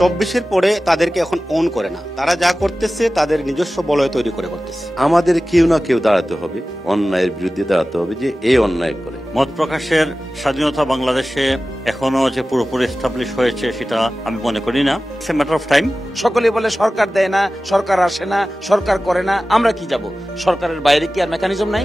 24-এর পরে তাদেরকে এখন অন করে না, তারা যা করতেছে তাদের নিজস্ব বলয় তৈরি করে করতেছে। আমাদের কেউ না কেউ দাঁড়াতে হবে, অন্যায়ের বিরুদ্ধে দাঁড়াতে হবে যে এই অন্যায় করে। মত প্রকাশের স্বাধীনতা বাংলাদেশে এখনো যে পুরোপুরি এস্টাবলিশ হয়েছে সেটা আমি মনে করি না। It's a matter of time. সকলে বলে সরকার দেয় না, সরকার আসে না, সরকার করে না, আমরা কি যাব? সরকারের বাইরে কি আর মেকানিজম নাই?